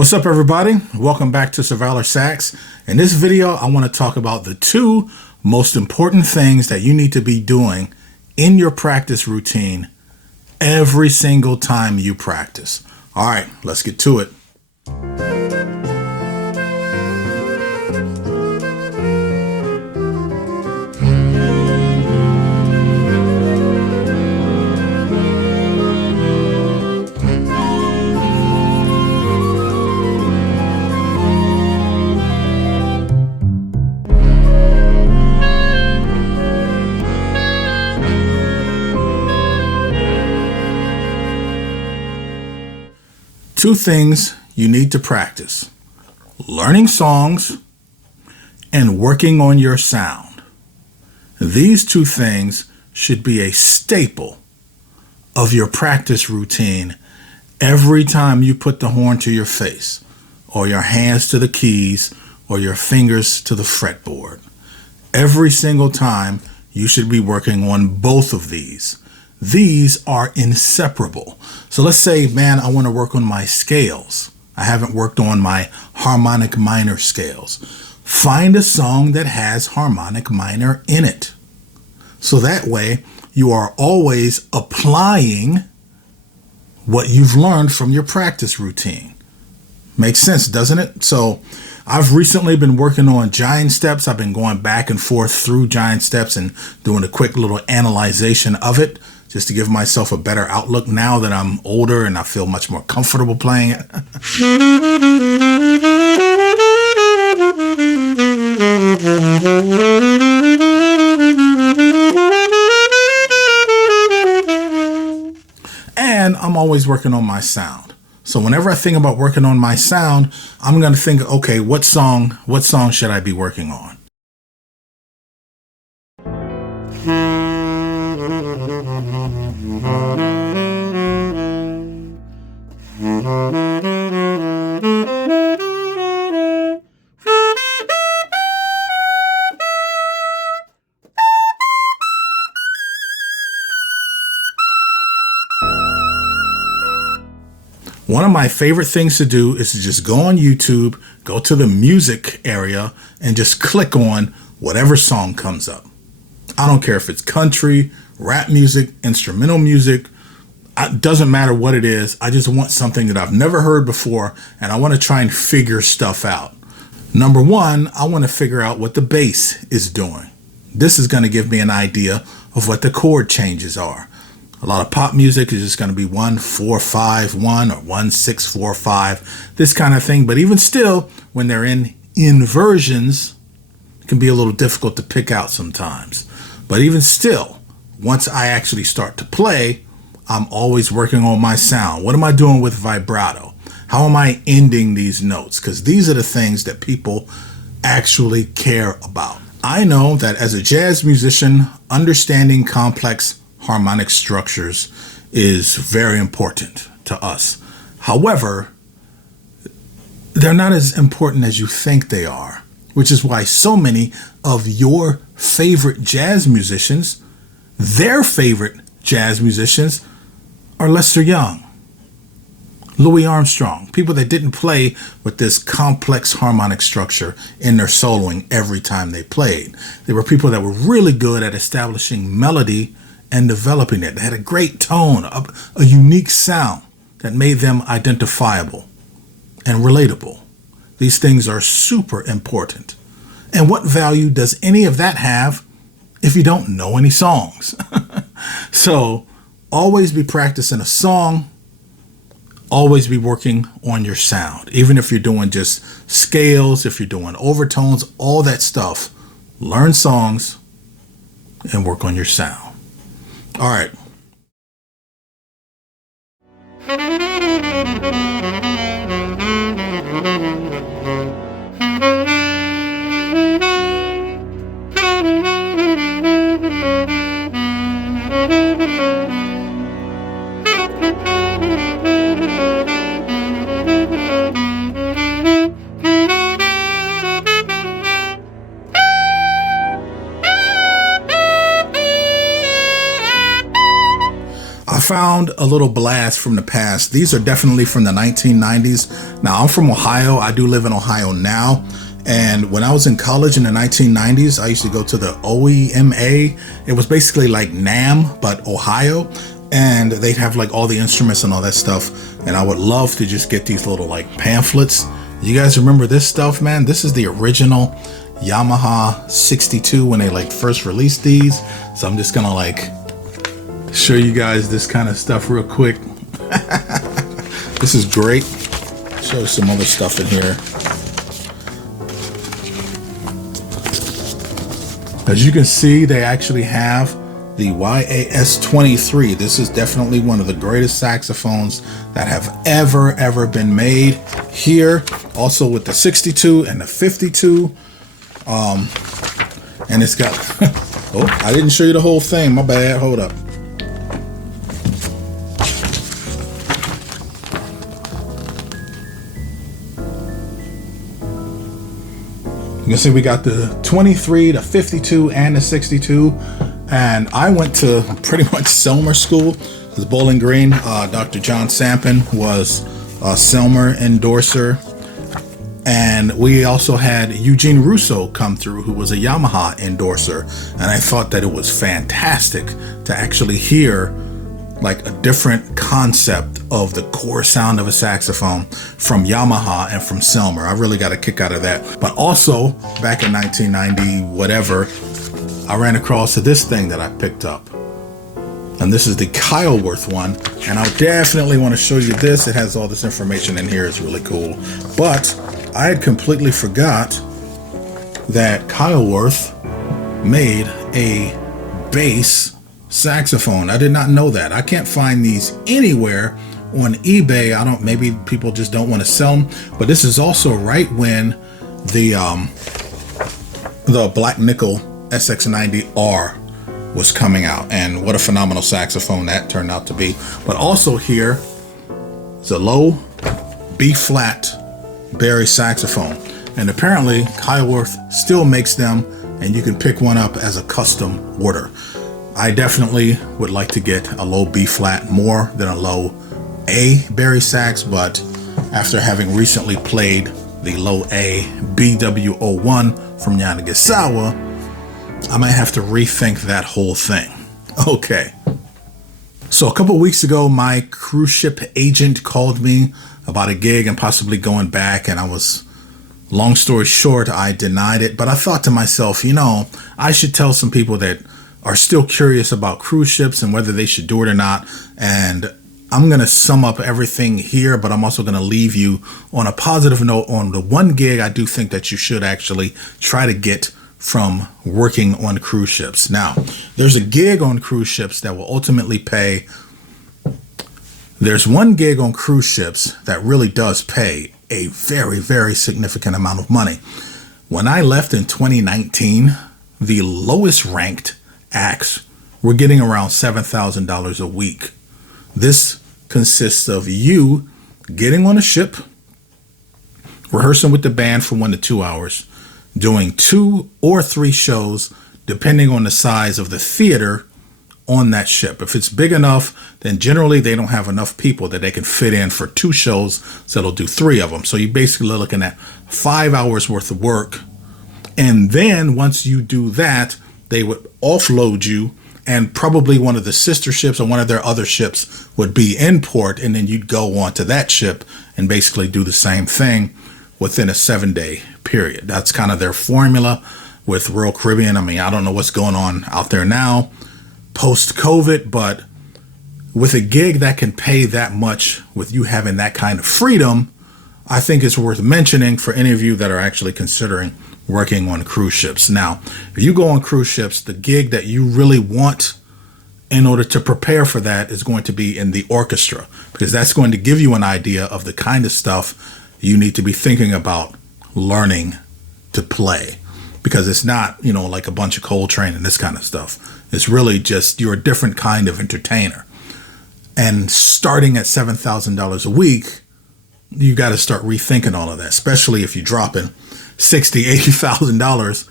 What's up, everybody? Welcome back to Survivor Sax. In this video, I want to talk about the two most important things that you need to be doing in your practice routine every single time you practice. All right, let's get to it. Two things you need to practice: learning songs and working on your sound. These two things should be a staple of your practice routine every time you put the horn to your face, or your hands to the keys, or your fingers to the fretboard. Every single time you should be working on both of these. These are inseparable. So let's say, man, I want to work on my scales. I haven't worked on my harmonic minor scales. Find a song that has harmonic minor in it. So that way you are always applying what you've learned from your practice routine. Makes sense, doesn't it? So I've recently been working on giant steps. I've been going back and forth through giant steps and doing a quick little analyzation of it, just to give myself a better outlook now that I'm older and I feel much more comfortable playing it. And I'm always working on my sound. So whenever I think about working on my sound, I'm going to think, okay, what song should I be working on? One of my favorite things to do is to just go on YouTube, go to the music area, and just click on whatever song comes up. I don't care if it's country, rap music, instrumental music. It doesn't matter what it is. I just want something that I've never heard before, and I want to try and figure stuff out. Number one, I want to figure out what the bass is doing. This is going to give me an idea of what the chord changes are. A lot of pop music is just going to be 1 4 5 1 or 1 6 4 5, this kind of thing. But even still, when they're in inversions, it can be a little difficult to pick out sometimes. But even still, once I actually start to play, I'm always working on my sound. What am I doing with vibrato? How am I ending these notes? Because these are the things that people actually care about. I know that as a jazz musician, understanding complex harmonic structures is very important to us. However, they're not as important as you think they are, which is why so many of your favorite jazz musicians, their favorite jazz musicians, are Lester Young, Louis Armstrong, people that didn't play with this complex harmonic structure in their soloing every time they played. They were people that were really good at establishing melody and developing it. They had a great tone, a unique sound that made them identifiable and relatable. These things are super important. And what value does any of that have if you don't know any songs? So always be practicing a song, always be working on your sound. Even if you're doing just scales, if you're doing overtones, all that stuff, learn songs and work on your sound. All right. found a little blast from the past. These are definitely from the 1990s. Now, I'm from Ohio. I do live in Ohio now. And when I was in college in the 1990s, I used to go to the OEMA. It was basically like NAMM, but Ohio. And they'd have like all the instruments and all that stuff. And I would love to just get these little like pamphlets. You guys remember this stuff, man? This is the original Yamaha 62 when they like first released these. So I'm just gonna like show you guys this kind of stuff real quick. This is great. Show some other stuff in here. As you can see, they actually have the YAS-23. This is definitely one of the greatest saxophones that have ever been made here. Also with the 62 and the 52. And it's got, oh, I didn't show you the whole thing. My bad. Hold up. You can see we got the 23, the 52, and the 62. And I went to pretty much Selmer School. It was Bowling Green. Dr. John Sampin was a Selmer endorser. And we also had Eugene Russo come through, who was a Yamaha endorser. And I thought that it was fantastic to actually hear like a different concept of the core sound of a saxophone from Yamaha and from Selmer. I really got a kick out of that. But also back in 1990, whatever, I ran across to this thing that I picked up. And this is the Kyleworth one. And I definitely want to show you this. It has all this information in here. It's really cool. But I had completely forgot that Kyleworth made a bass saxophone. I did not know that. I can't find these anywhere on eBay. I don't, maybe people just don't want to sell them. But this is also right when the Black Nickel SX90R was coming out, and what a phenomenal saxophone that turned out to be. But also here is a low B flat Barry saxophone, and apparently Kyleworth still makes them, and you can pick one up as a custom order. I definitely would like to get a low B flat more than a low A Barry sax, but after having recently played the low A BW01 from Yanagisawa, I might have to rethink that whole thing. Okay. So a couple of weeks ago, my cruise ship agent called me about a gig and possibly going back, and long story short, I denied it. But I thought to myself, you know, I should tell some people that are still curious about cruise ships and whether they should do it or not. And I'm going to sum up everything here, but I'm also going to leave you on a positive note on the one gig I do think that you should actually try to get from working on cruise ships. Now, there's a gig on cruise ships that will ultimately pay. There's one gig on cruise ships that really does pay a very significant amount of money. When I left in 2019, the lowest ranked acts were getting around $7,000 a week. This consists of you getting on a ship, rehearsing with the band for 1 to 2 hours, doing 2 or 3 shows, depending on the size of the theater on that ship. If it's big enough, then generally they don't have enough people that they can fit in for 2 shows, so they'll do 3 of them. So you're basically looking at 5 hours worth of work. And then once you do that, they would offload you, and probably one of the sister ships or one of their other ships would be in port, and then you'd go on to that ship and basically do the same thing within a 7-day period. That's kind of their formula with Royal Caribbean. I mean, I don't know what's going on out there now post-COVID, but with a gig that can pay that much, with you having that kind of freedom, I think it's worth mentioning for any of you that are actually considering working on cruise ships. Now, if you go on cruise ships, the gig that you really want in order to prepare for that is going to be in the orchestra, because that's going to give you an idea of the kind of stuff you need to be thinking about learning to play, because it's not, you know, like a bunch of Coltrane and this kind of stuff. It's really just, you're a different kind of entertainer. And starting at $7,000 a week, you got to start rethinking all of that, especially if you're dropping $60,000, $80,000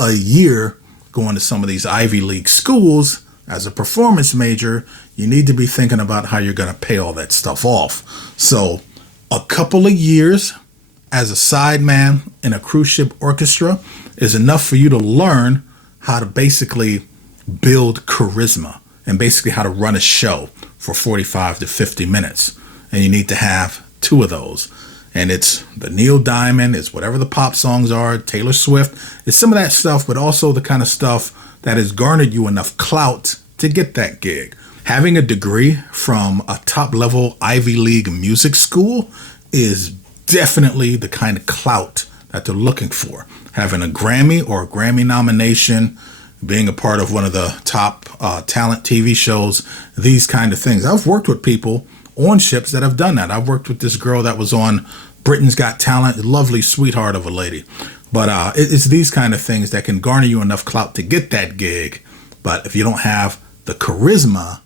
a year going to some of these Ivy League schools as a performance major. you need to be thinking about how you're going to pay all that stuff off. So a couple of years as a sideman in a cruise ship orchestra is enough for you to learn how to basically build charisma and basically how to run a show for 45 to 50 minutes. And you need to have two of those. And it's the Neil Diamond, it's whatever the pop songs are, Taylor Swift. It's some of that stuff, but also the kind of stuff that has garnered you enough clout to get that gig. Having a degree from a top level Ivy League music school is definitely the kind of clout that they're looking for. Having a Grammy or a Grammy nomination, being a part of one of the top talent TV shows, these kind of things. I've worked with people on ships that have done that. I've worked with this girl that was on Britain's Got Talent, lovely sweetheart of a lady. But it's these kind of things that can garner you enough clout to get that gig. But if you don't have the charisma,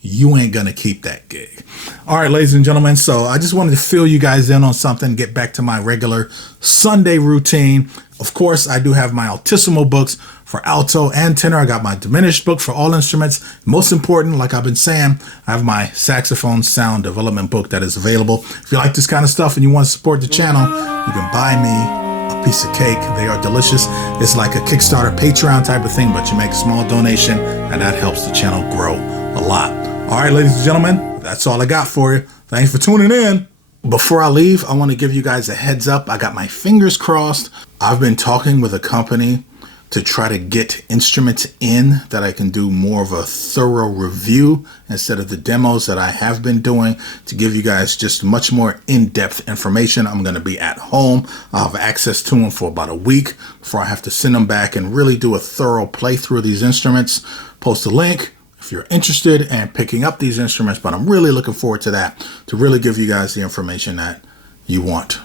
you ain't gonna keep that gig. All right, ladies and gentlemen, so I just wanted to fill you guys in on something, get back to my regular Sunday routine. Of course, I do have my Altissimo books for alto and tenor. I got my Diminished book for all instruments. Most important, like I've been saying, I have my saxophone sound development book that is available. If you like this kind of stuff and you want to support the channel, you can buy me a piece of cake. They are delicious. It's like a Kickstarter, Patreon type of thing, but you make a small donation and that helps the channel grow a lot. All right, ladies and gentlemen, that's all I got for you. Thanks for tuning in. Before I leave, I want to give you guys a heads up. I got my fingers crossed. I've been talking with a company to try to get instruments in that I can do more of a thorough review instead of the demos that I have been doing, to give you guys just much more in-depth information. I'm going to be at home. I'll have access to them for about a week before I have to send them back and really do a thorough playthrough of these instruments. Post a link if you're interested in picking up these instruments, but I'm really looking forward to that, to really give you guys the information that you want.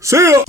See ya!